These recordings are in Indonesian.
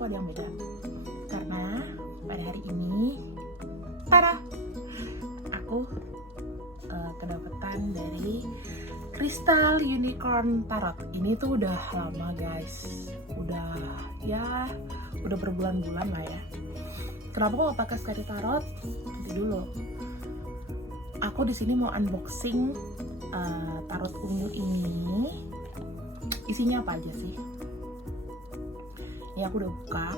aku ada yang beda. Karena pada hari ini, aku kedapetan dari Crystal Unicorn Tarot. Ini tuh udah lama guys, udah berbulan-bulan lah ya. Kenapa kok pakai sekali tarot? Nanti dulu. Aku di sini mau unboxing tarot ungu ini. Isinya apa aja sih? Ini aku udah buka.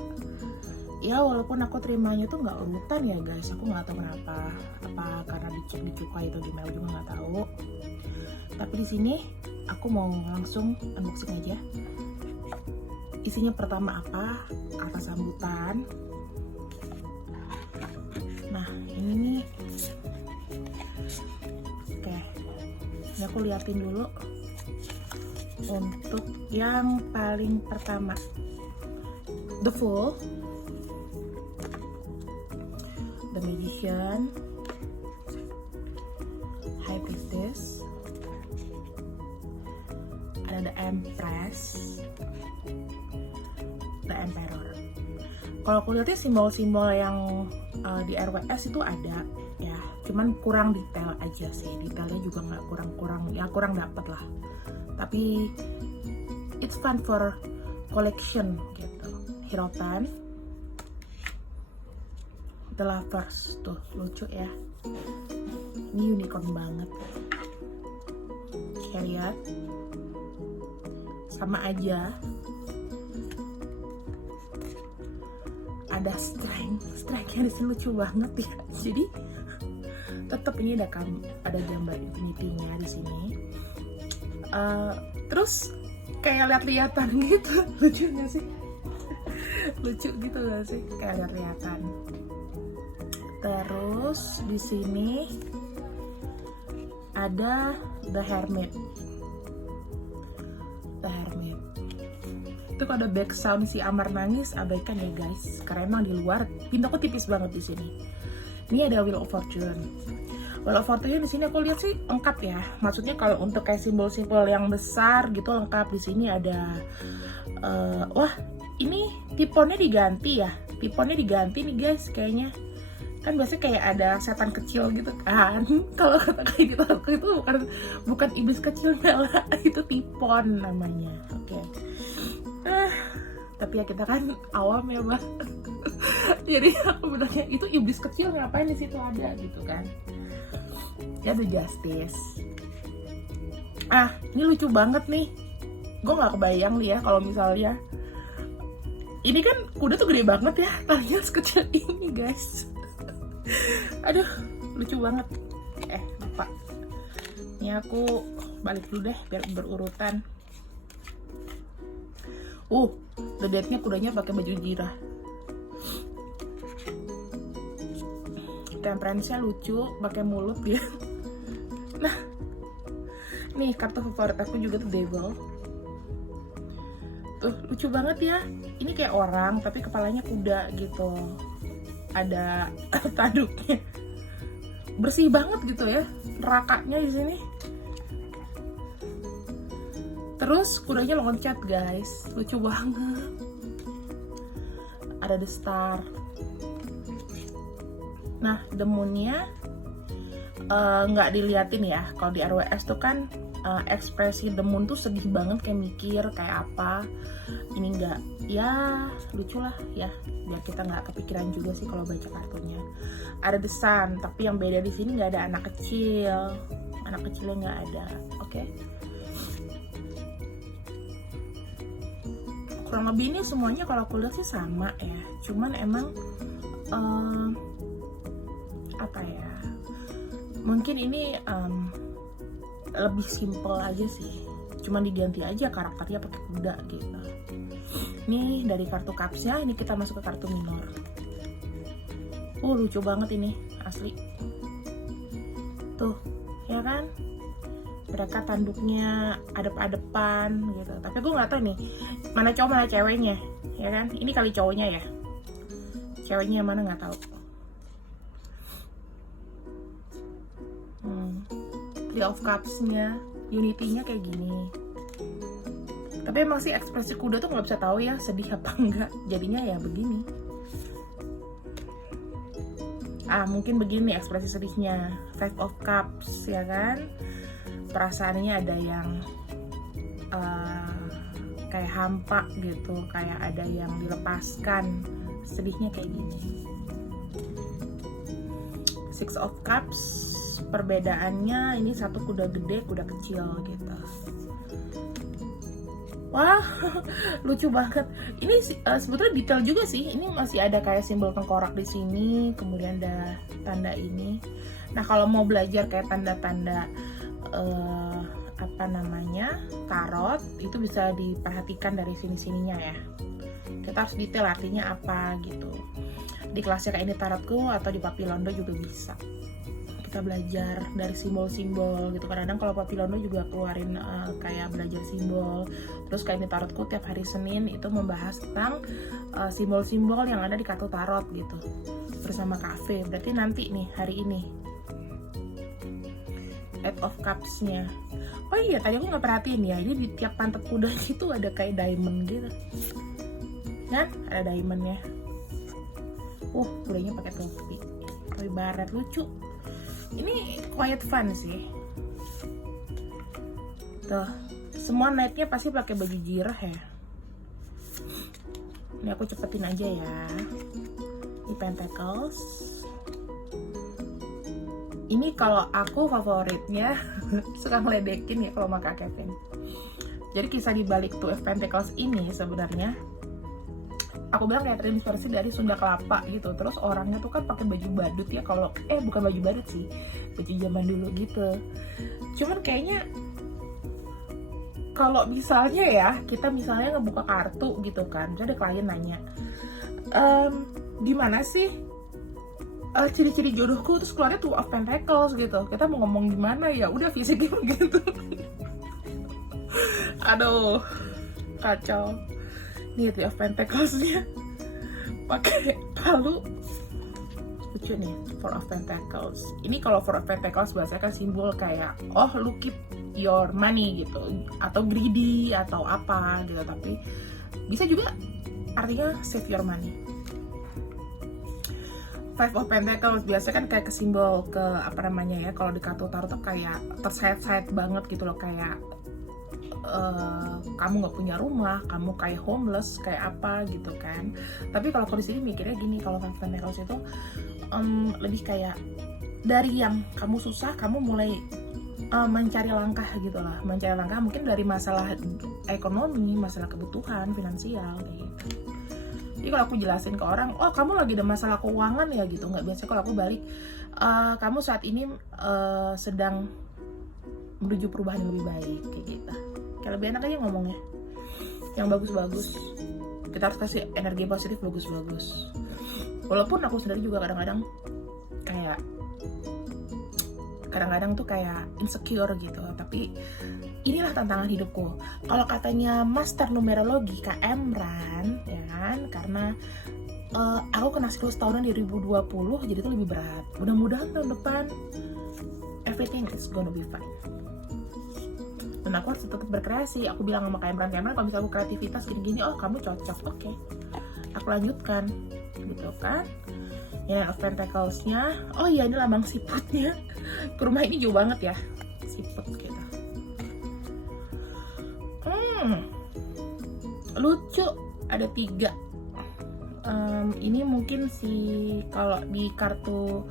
Ya walaupun aku terimanya tuh nggak urutan ya guys, aku nggak tahu kenapa, apa karena dicek di cukai atau gimana juga nggak tahu. Tapi di sini aku mau langsung unboxing aja. Isinya pertama apa? Kata sambutan. Nah ini nih, oke, ini aku liatin dulu. Untuk yang paling pertama, The Fool, The Magician, High Priestess, ada The Empress, The Emperor. Kalau aku lihatnya simbol-simbol yang di RWS itu ada ya, cuman kurang detail aja sih. Detailnya juga nggak kurang dapet lah. Tapi it's fun for collection gitu. Hierophant, The Lovers, tuh lucu ya. Ini unicorn banget. Chariot, sama aja. Ada strength-nya di sini lucu banget ya. Jadi tetap ini ada gambar infinity-nya di sini. Terus kayak lihat-lihatan gitu, lucu nggak sih? Lucu gitu nggak sih? Kayak lihat-lihatan. Terus di sini ada The Hermit. Itu kalau ada back sound si Amar nangis, abaikan ya guys. Karena emang di luar pintuku tipis banget di sini. Ini ada Wheel of Fortune. Wheel of Fortune di sini aku lihat sih lengkap ya. Maksudnya kalau untuk kayak simbol-simbol yang besar gitu lengkap. Di sini ada wah, ini tiponnya diganti ya. Tiponnya diganti nih guys kayaknya. Kan biasanya kayak ada setan kecil gitu kan. Kalau kata kayak gitu itu bukan iblis kecil lah, itu tipon namanya. Oke. Tapi ya kita kan awam ya bang. Jadi aku bilangnya itu iblis kecil ngapain di situ ada gitu kan. Ya The Justice. Ini lucu banget nih. Gue nggak kebayang nih ya kalau misalnya ini kan kuda tuh gede banget ya, talinya sekecil ini guys. Aduh, lucu banget. Lupa. Ini aku balik dulu deh biar berurutan. The Dead-nya kudanya pakai baju jirah. Temperance-nya lucu, pakai mulut dia. Nah, nih kartu favorit aku juga tuh Devil. Tuh lucu banget ya. Ini kayak orang tapi kepalanya kuda gitu. Ada tanduknya. Bersih banget gitu ya, nerakanya di sini. Terus kudanya loncat guys, lucu banget. Ada The Star. Nah, The Moon-nya nggak diliatin ya. Kalau di RWS tuh kan ekspresi The Moon tuh sedih banget, kayak mikir kayak apa. Ini nggak, ya lucu lah ya. Biar kita nggak kepikiran juga sih kalau baca kartunya. Ada The Sun, tapi yang beda di sini nggak ada anak kecil. Anak kecilnya nggak ada. Oke. Kurang lebih ini semuanya kalau aku lihat sih sama ya, cuman emang apa ya, mungkin ini lebih simple aja sih, cuman diganti aja karakternya pakai kuda gitu. Ini dari kartu cupsnya, ini kita masuk ke kartu minor. Lucu banget ini, asli. Tuh, ya kan? Mereka tanduknya adep-adepan gitu. Tapi gue nggak tahu nih mana cowok mana ceweknya, ya kan? Ini kali cowoknya ya. Ceweknya yang mana nggak tahu. Three of Cups-nya, Unity-nya kayak gini. Tapi emang sih ekspresi kuda tuh nggak bisa tahu ya sedih apa enggak, jadinya ya begini. Mungkin begini ekspresi sedihnya, Five of Cups ya kan, perasaannya ada yang kayak hampa gitu, kayak ada yang dilepaskan, sedihnya kayak gini. Six of Cups, perbedaannya ini satu kuda gede, kuda kecil gitu. Wah, lucu banget. Ini sebetulnya detail juga sih. Ini masih ada kayak simbol tengkorak di sini, kemudian ada tanda ini. Nah, kalau mau belajar kayak tanda-tanda tarot, itu bisa diperhatikan dari sini-sininya ya. Kita harus detail artinya apa gitu. Di kelasnya kayak ini tarotku atau di Papilondo juga bisa. Kita belajar dari simbol-simbol gitu. Kadang-kadang kalau Papilondo juga keluarin kayak belajar simbol. Terus kayak ini tarotku tiap hari Senin itu membahas tentang simbol-simbol yang ada di kartu tarot gitu. Bersama Cafe. Berarti nanti nih hari ini. Eight of Cups-nya. Oh iya, tadi aku nggak perhatiin ya. Ini di tiap pantat kuda itu ada kayak diamond gitu. Kan? Ada diamondnya. Kudanya pakai topi. Topi baret, lucu. Ini quiet fun sih. Tuh, semua knight-nya pasti pakai baju jirah ya. Ini aku cepetin aja ya. Di Pentacles. Ini kalau aku favoritnya suka ngeledekin ya kalau sama Kak Kevin. Jadi kisah dibalik Two of Pentacles ini sebenarnya aku bilang kayak terinspirasi dari Sunda Kelapa gitu. Terus orangnya tuh kan pakai baju badut ya, kalau bukan baju badut sih, baju zaman dulu gitu. Cuman kayaknya kalau misalnya ya kita misalnya ngebuka kartu gitu kan, jadi ada klien nanya, gimana sih ciri-ciri jodohku, terus keluarnya Two of Pentacles gitu. Kita mau ngomong gimana ya? Udah fisiknya begitu. Aduh, kacau. Nih Two of Pentacles-nya pakai palu, lucu nih. Four of Pentacles. Ini kalau Four of Pentacles biasanya kan simbol kayak lu keep your money gitu, atau greedy atau apa gitu. Tapi bisa juga artinya save your money. Five of Pentacles biasanya kan kayak ke simbol ke kalau di kartu tarot tuh kayak tersayat-sayat banget gitu loh, kayak kamu nggak punya rumah, kamu kayak homeless, kayak apa gitu kan. Tapi kalau aku di sini mikirnya gini, kalau Five of Pentacles itu lebih kayak dari yang kamu susah, kamu mulai mencari langkah gitu lah, mencari langkah mungkin dari masalah ekonomi, masalah kebutuhan finansial kayak gitu. Jadi kalau aku jelasin ke orang, kamu lagi ada masalah keuangan ya gitu, nggak biasa kalau aku balik, kamu saat ini sedang menuju perubahan yang lebih baik kayak gitu. Kayak lebih enak aja ngomongnya, yang bagus-bagus. Kita harus kasih energi positif bagus-bagus. Walaupun aku sendiri juga kadang-kadang tuh kayak insecure gitu, tapi inilah tantangan hidupku. Kalau katanya Master Numerologi Kak Emran, ya kan, karena aku kena siklus tahunan di 2020, jadi itu lebih berat. Mudah-mudahan tahun depan everything is gonna be fine. Dan aku harus tetap berkreasi. Aku bilang sama Kak Emran, kalau misalnya aku kreativitas gini-gini, kamu cocok, oke. Aku lanjutkan, gitu kan. Ya, of Pentacles-nya, iya ini lambang siputnya. Ke rumah ini jauh banget ya, siput gitu. Lucu, ada 3. Ini mungkin kalau di kartu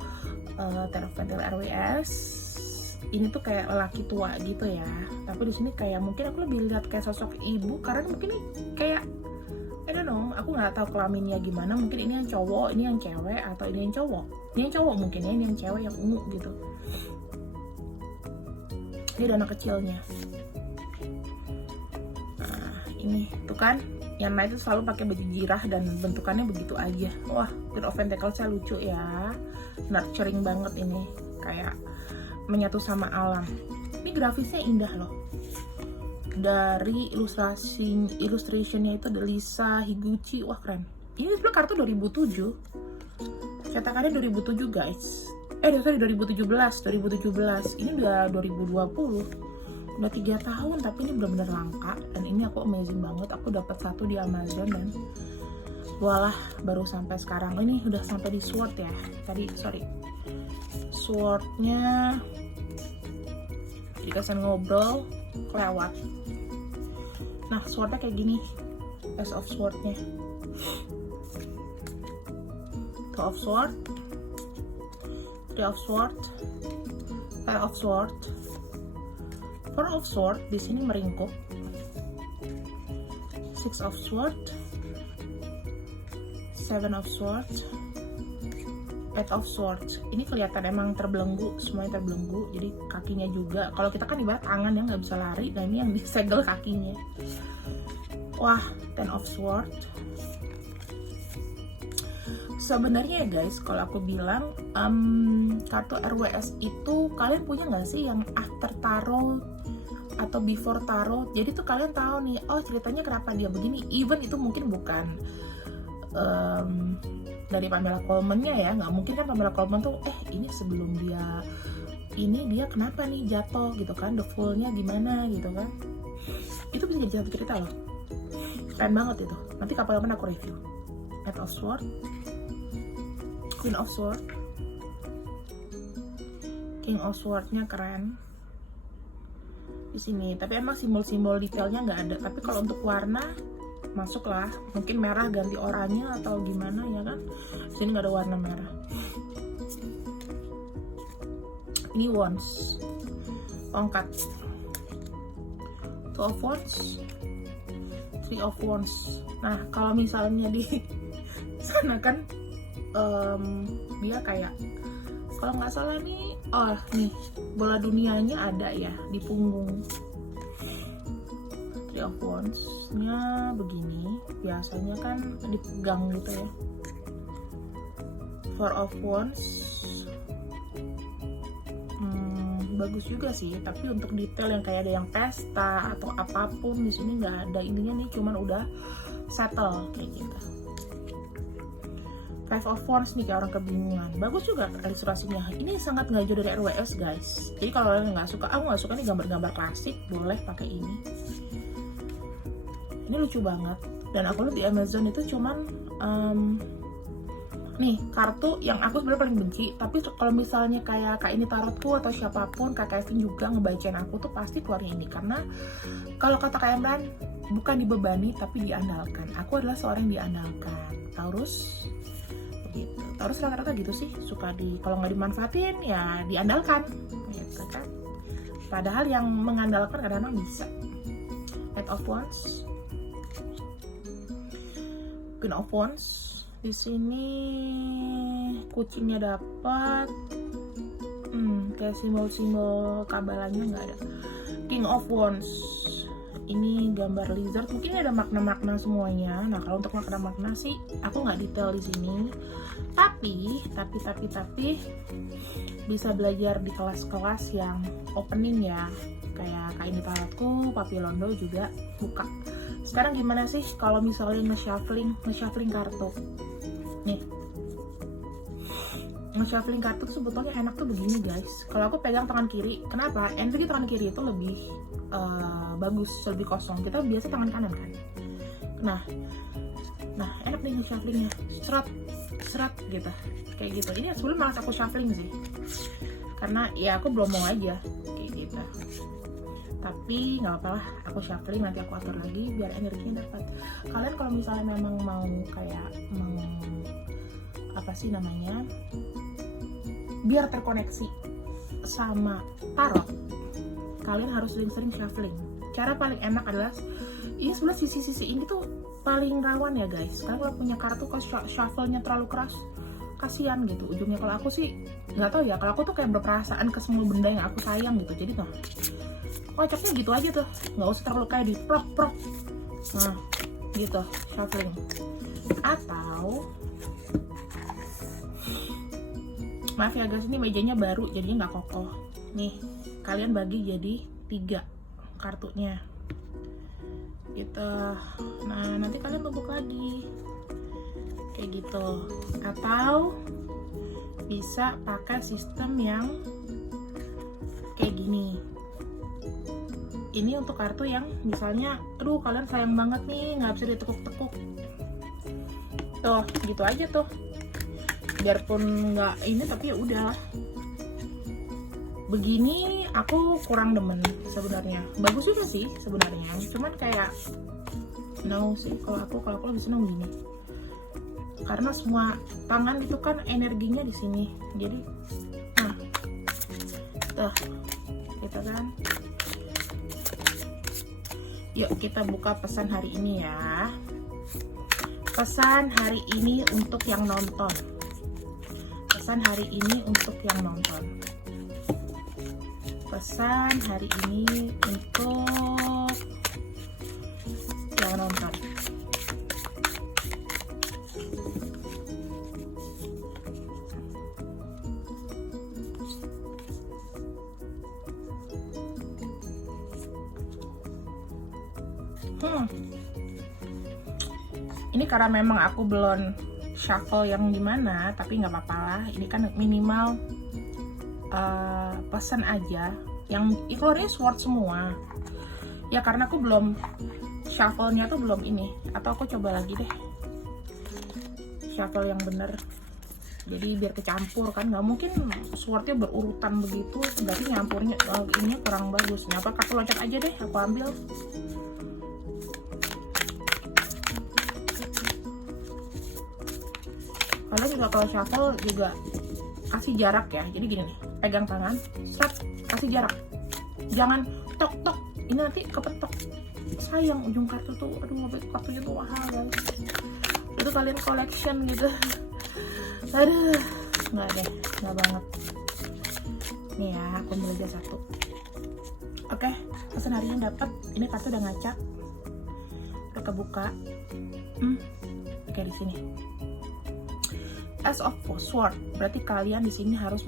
Tarot Pentacles RWS ini tuh kayak lelaki tua gitu ya. Tapi di sini kayak mungkin aku lebih lihat kayak sosok ibu, karena mungkin ini kayak I don't know, aku nggak tahu kelaminnya gimana. Mungkin ini yang cowok, ini yang cewek, atau ini yang cowok. Ini yang cowok mungkin ya, ini yang cewek yang ungu gitu. Ini ada anak kecilnya. Nah, ini tuh kan, yang naik itu selalu pakai baju jirah dan bentukannya begitu aja. Wah, Queen of Pentacles-nya lucu ya, nurturing banget ini, kayak menyatu sama alam. Ini grafisnya indah loh. Dari illustrationnya itu ada Lisa Higuchi, wah keren. Ini sebenarnya kartu 2007, cetakannya 2007 guys. Sorry 2017. Ini udah 2020. udah 3 tahun, tapi ini benar-benar langka. Dan ini aku amazing banget, aku dapat satu di Amazon dan walah baru sampai sekarang. Ini udah sampai di sword ya tadi, sorry, swordnya dikasih ngobrol kelewat. Nah swordnya kayak gini, Ace of Swordnya, Two of Sword, Three of Sword, Five of Sword, Four of Sword di sini meringkuk, Six of Sword, Seven of Sword, Eight of Sword. Ini kelihatan emang terbelenggu, semuanya terbelenggu. Jadi kakinya juga. Kalau kita kan ibarat tangan yang nggak bisa lari, dan ini yang disegel kakinya. Wah, Ten of Sword. Sebenarnya ya guys, kalau aku bilang kartu RWS itu kalian punya nggak sih yang after tarot atau before tarot? Jadi tuh kalian tahu nih, oh ceritanya kenapa dia begini. Even itu mungkin bukan dari Pamela Colman-nya ya, nggak mungkin kan Pamela Colman tuh ini sebelum dia kenapa nih jatuh gitu kan, the Fool-nya gimana gitu kan. Itu bisa jadi satu cerita loh, keren banget itu. Nanti kapan-kapan aku review. Eight of Sword, Queen of Sword, King of Sword-nya keren di sini. Tapi emang simbol-simbol detailnya nggak ada. Tapi kalau untuk warna masuk lah, mungkin merah ganti oranye atau gimana ya kan. Di sini nggak ada warna merah. Ini wands, tongkat, Two of Wands, Three of Wands. Nah kalau misalnya di sana kan dia kayak, kalau nggak salah nih, oh nih bola dunianya ada ya di punggung. Three of Wands-nya begini, biasanya kan dipegang gitu ya. Four of Wands, bagus juga sih, tapi untuk detail yang kayak ada yang pesta atau apapun di sini nggak ada. Intinya nih cuman udah settle kayak gitu. Five of Wands nih, kayak orang kebingungan. Bagus juga ilustrasinya. Ini sangat nggak jauh dari RWS guys. Jadi kalau kalian nggak suka, aku nggak suka nih gambar-gambar klasik, boleh pakai ini. Ini lucu banget. Dan aku lihat di Amazon itu cuman nih kartu yang aku sebenarnya paling benci. Tapi kalau misalnya kayak Kak Ini Tarotku atau siapapun, Kak Kevin juga ngebacain aku tuh pasti keluarnya ini. Karena kalau kata Kak Emran, bukan dibebani tapi diandalkan. Aku adalah seorang yang diandalkan. Taurus gitu. Taurus rata-rata gitu sih, suka kalau nggak dimanfaatin ya diandalkan gitu kan. Padahal yang mengandalkan kadang-kadang bisa. Eight of Wands, Queen of Wands. Di sini kucingnya dapat, kayak simbol-simbol kabalannya nggak ada. King of Wands, ini gambar lizard, mungkin ada makna-makna semuanya. Nah kalau untuk makna-makna sih aku nggak detail di sini. Tapi bisa belajar di kelas-kelas yang opening ya, kayak Kak Ini Tarotku, Papi Londo juga buka. Sekarang gimana sih kalau misalnya nge-shuffling kartu? Nih, nge-shuffling kartu tuh sebetulnya enak tuh begini guys. Kalau aku pegang tangan kiri, kenapa? Energi tangan kiri itu lebih bagus, lebih kosong. Kita biasa tangan kanan kan. Nah enak nih nge-shufflingnya, serat gitu, kayak gitu. Ini sebelum malas aku shuffling sih, karena ya aku belum mau aja kayak gitu. Tapi nggak apa-apa lah, aku shuffling, nanti aku atur lagi biar energinya dapat. Kalian kalau misalnya memang mau kayak biar terkoneksi sama tarot, kalian harus sering-sering shuffling. Cara paling enak adalah ini sebelah sisi-sisi ini tuh paling rawan ya guys. Karena kalau punya kartu kalau shuffle-nya terlalu keras, kasihan gitu ujungnya. Kalau aku sih nggak tahu ya, kalau aku tuh kayak berperasaan ke semua benda yang aku sayang gitu. Jadi tuh kocoknya gitu aja tuh, nggak usah terlalu kayak di prok. Nah gitu shuffling. Atau maaf ya guys, ini mejanya baru jadinya nggak kokoh. Nih kalian bagi jadi 3 kartunya gitu. Nah nanti kalian tumpuk lagi kayak gitu. Atau bisa pakai sistem yang kayak gini. ini untuk kartu yang misalnya, aduh kalian sayang banget nih nggak bisa ditekuk-tekuk. Tuh, gitu aja tuh. Biarpun nggak ini tapi ya udahlah. Begini aku kurang demen sebenarnya. Bagus juga sih sebenarnya, cuman kayak no sih kalau aku lebih seneng gini. Karena semua tangan itu kan energinya di sini. Jadi nah. Tuh. Gitu kan. Yuk kita buka pesan hari ini ya. Pesan hari ini untuk yang nonton. Pesan hari ini untuk yang nonton. Pesan hari ini untuk yang nonton. Ini karena memang aku belum shuffle yang gimana, tapi nggak apa-apa lah. Ini kan minimal pesan aja. Yang keluarnya sword semua. Ya karena aku belum shuffle-nya tuh belum ini. Atau aku coba lagi deh shuffle yang bener. Jadi biar kecampur kan, nggak mungkin swordnya berurutan begitu. Berarti nyampurnya ini kurang bagus. Nyapa kartu loncat aja deh, aku ambil. Kalian juga kalau shuffle juga kasih jarak ya. Jadi gini nih, pegang tangan, set, kasih jarak. Jangan tok tok. Ini nanti kepetok. Sayang ujung kartu tuh, aduh kartunya tuh mahal guys. Itu kalian collection gitu. Aduh, nggak deh, nggak banget. Nih ya, aku ambil aja satu. Oke, pesan hari ini dapat. Ini kartu udah ngacak, udah kebuka. Oke di sini. As of Sword, berarti kalian di sini harus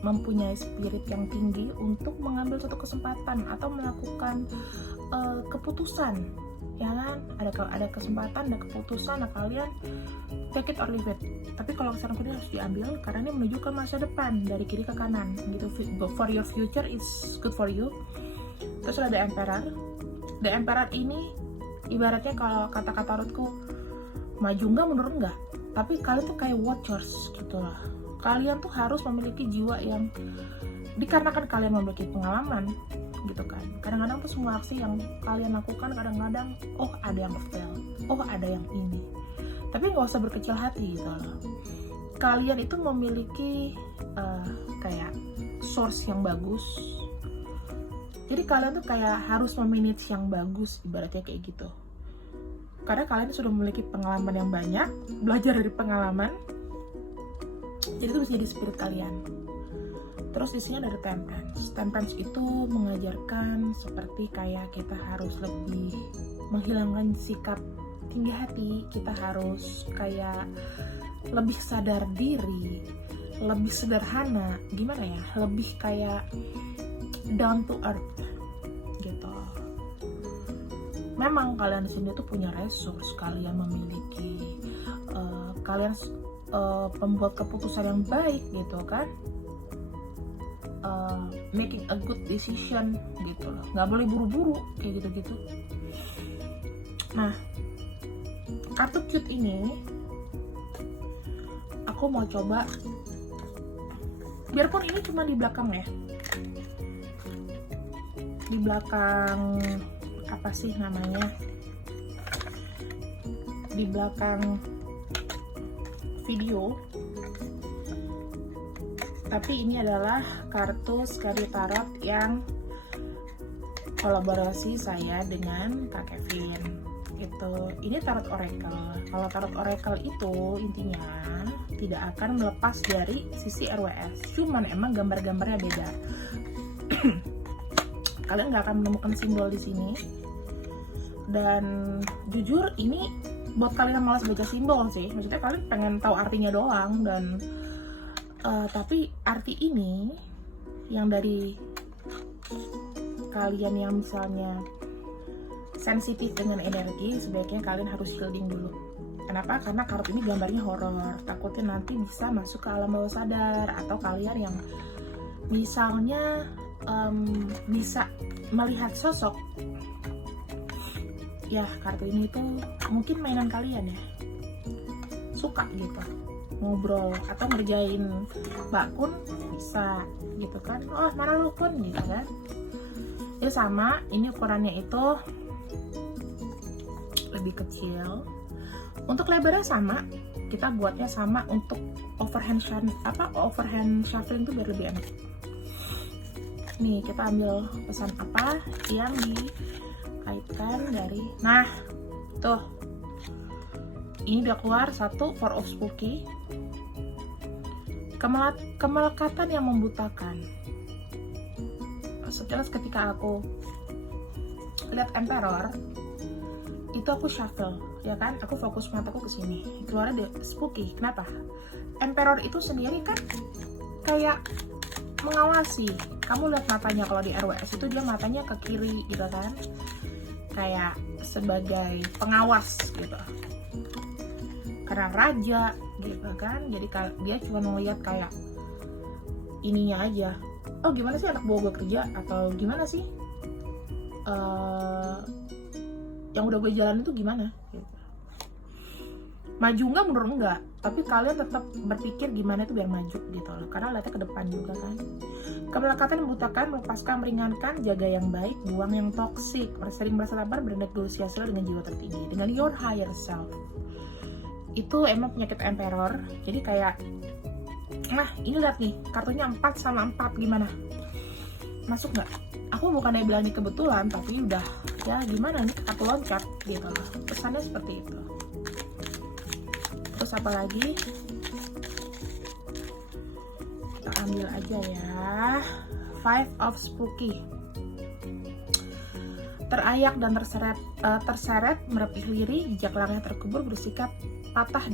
mempunyai spirit yang tinggi untuk mengambil suatu kesempatan atau melakukan keputusan, ya kan? Ada kesempatan, ada keputusan, nah kalian take it or leave it. Tapi kalau saran kalian harus diambil karena ini menunjukkan masa depan dari kiri ke kanan, gitu. For your future is good for you. Terus ada Emperor. The Emperor ini ibaratnya kalau kata-kata Rutku, maju nggak, mundur nggak. Tapi kalian tuh kayak watchers gitu lah. Kalian tuh harus memiliki jiwa yang dikarenakan kalian memiliki pengalaman gitu kan. Kadang-kadang tuh semua aksi yang kalian lakukan kadang-kadang ada yang fail, ada yang ini. Tapi nggak usah berkecil hati gitu loh. Kalian itu memiliki kayak source yang bagus. Jadi kalian tuh kayak harus memanage yang bagus, ibaratnya kayak gitu. Karena kalian sudah memiliki pengalaman yang banyak, belajar dari pengalaman, jadi itu bisa jadi spirit kalian. Terus di sini ada Temperance. Temperance itu mengajarkan seperti kayak kita harus lebih menghilangkan sikap tinggi hati, kita harus kayak lebih sadar diri, lebih sederhana, gimana ya, lebih kayak down to earth gitu. Memang kalian di sini tuh punya resource, kalian memiliki kalian pembuat keputusan yang baik gitu kan, making a good decision gitu loh, nggak boleh buru-buru kayak gitu-gitu. Nah, kartu cute ini aku mau coba, biarpun ini cuma di belakang ya, di belakang apa sih namanya, di belakang video, tapi ini adalah kartu Scary Tarot yang kolaborasi saya dengan Kak Kevin. Ini tarot oracle. Kalau tarot oracle itu intinya tidak akan melepas dari sisi RWS, cuman emang gambar-gambarnya beda. Kalian nggak akan menemukan simbol di sini. Dan jujur ini buat kalian yang malas baca simbol sih, maksudnya kalian pengen tahu artinya doang. Dan tapi arti ini yang dari kalian yang misalnya sensitif dengan energi, sebaiknya kalian harus shielding dulu. Kenapa? Karena kartu ini gambarnya horor, takutnya nanti bisa masuk ke alam bawah sadar. Atau kalian yang misalnya bisa melihat sosok. Ya, kartu ini tuh mungkin mainan kalian ya, suka gitu ngobrol atau ngerjain Mbak Kun bisa gitu kan, oh mana lu Kun gitu kan. Ya sama, ini ukurannya itu lebih kecil. Untuk lebarnya sama, kita buatnya sama. Untuk overhand shuffling itu biar lebih enak. Nih kita ambil pesan apa yang dikaitkan dari, nah tuh ini udah keluar satu, Four of Spooky, kemelekatan yang membutakan. Sejelas ketika aku lihat Emperor itu aku shuffle ya kan, aku fokus mataku ke sini, keluarnya Spooky. Kenapa? Emperor itu sendiri kan kayak mengawasi. Kamu lihat matanya, kalau di RWS itu dia matanya ke kiri gitu kan, kayak sebagai pengawas gitu, karena raja gitu kan. Jadi dia cuma ngeliat kayak ininya aja, oh gimana sih anak buah gue kerja, atau gimana sih yang udah gue jalanin itu gimana gitu. Maju nggak, mundur enggak, tapi kalian tetap berpikir gimana itu biar maju gitu loh, karena lihatnya ke depan juga kan. Kemelekatan membutakan, melepaskan, meringankan, jaga yang baik, buang yang toksik, sering merasa sabar, bernegosiasi dengan jiwa tertinggi, dengan your higher self. Itu emang penyakit Emperor. Jadi kayak, nah ini lihat nih, kartunya 4 sama 4, gimana? Masuk nggak? Aku bukannya bilang ini kebetulan, tapi udah ya gimana nih, kartu loncat gitu loh. Pesannya seperti itu. Terus apa lagi? Kita ambil aja ya. Five of Spooky. Terayak dan terseret, merepih liri, jejak langkah terkubur, bersikap patah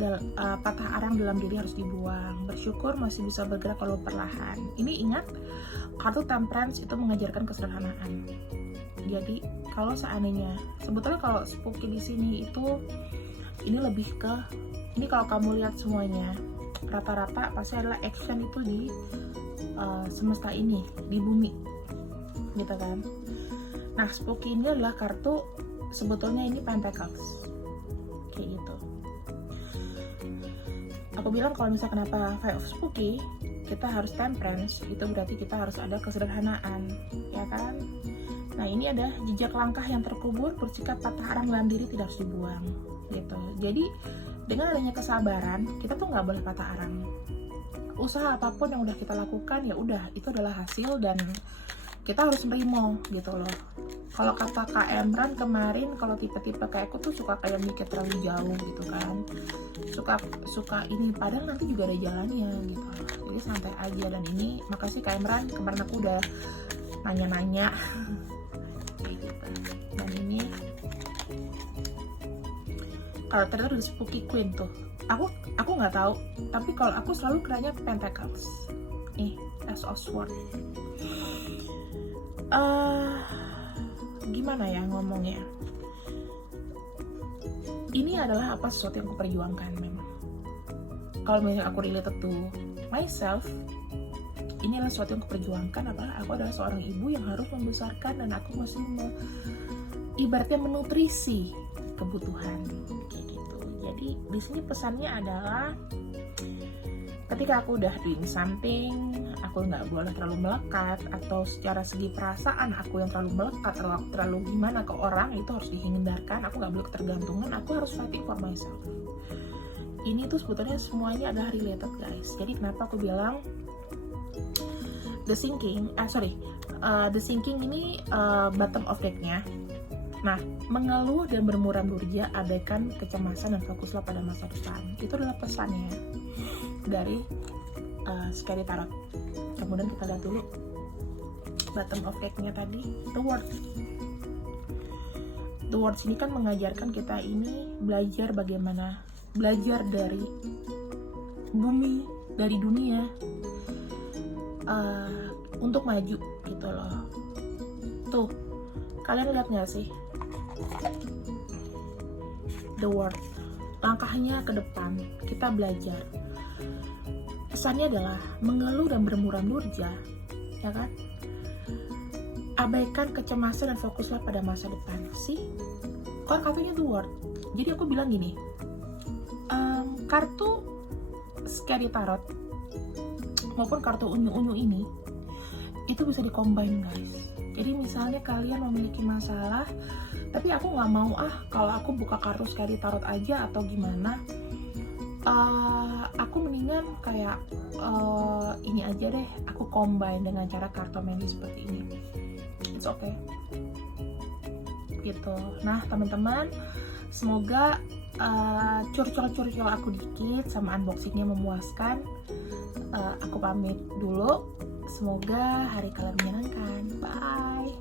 arang dalam diri harus dibuang. Bersyukur masih bisa bergerak kalau perlahan. Ini ingat, kartu Temperance itu mengajarkan kesederhanaan. Jadi kalau seandainya, sebetulnya kalau Spooky di sini itu, ini lebih ke, ini kalau kamu lihat semuanya, rata-rata pasti adalah action itu di semesta ini, di bumi, gitu kan. Nah, Spooky ini adalah kartu, sebetulnya ini Pentacles, kayak gitu. Aku bilang kalau misalnya kenapa Five of Spooky, kita harus Temperance, itu berarti kita harus ada kesederhanaan, ya kan. Nah, ini ada jejak langkah yang terkubur, bersikap patah arang dalam diri tidak harus dibuang, gitu. Jadi dengan adanya kesabaran, kita tuh nggak boleh patah arang. Usaha apapun yang udah kita lakukan, ya udah, itu adalah hasil dan kita harus nerimo gitu loh. Kalau kata Kak Emran kemarin, kalau tipe-tipe kayak aku tuh suka kayak mikir terlalu jauh gitu kan, suka ini, padahal nanti juga ada jalannya gitu. Jadi santai aja. Dan ini makasih Kak Emran, kemarin aku udah nanya-nanya kayak gitu. Dan ini kalau ternyata udah Spooky Queen tuh, aku nggak tahu, tapi kalau aku selalu kiranya Pentacles. Nih, Ace of Swords. Gimana ya ngomongnya? Ini adalah apa sesuatu yang aku perjuangkan memang. Kalau misalnya aku relate to myself, ini adalah sesuatu yang aku perjuangkan. Aku adalah seorang ibu yang harus membesarkan, dan aku mesti ibaratnya menutrisi kebutuhan kayak gitu. Jadi di sini pesannya adalah, ketika aku udah doing something, aku nggak boleh terlalu melekat, atau secara segi perasaan aku yang terlalu melekat, terlalu gimana ke orang, itu harus dihindarkan. Aku nggak boleh ketergantungan, aku harus fighting for myself. Ini tuh sebetulnya semuanya adalah related guys. Jadi kenapa aku bilang the sinking ini bottom of deck-nya. Nah, mengeluh dan bermuram durja, abaikan kecemasan dan fokuslah pada masa depan. Itu adalah pesannya dari Scary Tarot. Kemudian kita lihat dulu bottom of deck-nya tadi, The World. The World ini kan mengajarkan kita ini belajar dari bumi, dari dunia, untuk maju gitu loh. Tuh, kalian lihat nggak sih? The World, langkahnya ke depan, kita belajar. Pesannya adalah mengeluh dan bermuram durja, ya kan? abaikan kecemasan dan fokuslah pada masa depan. Sih, kartunya tuh word. Jadi aku bilang gini, kartu Scary Tarot maupun kartu unyu-unyu ini itu bisa dikombin guys. Jadi misalnya kalian memiliki masalah, tapi aku nggak mau kalau aku buka kartu Scary Tarot aja atau gimana. Aku mendingan kayak ini aja deh, aku combine dengan cara kartu medis seperti ini. It's okay gitu. Nah teman-teman, semoga curcol aku dikit sama unboxingnya memuaskan. Aku pamit dulu, semoga hari kalian menyenangkan. Bye.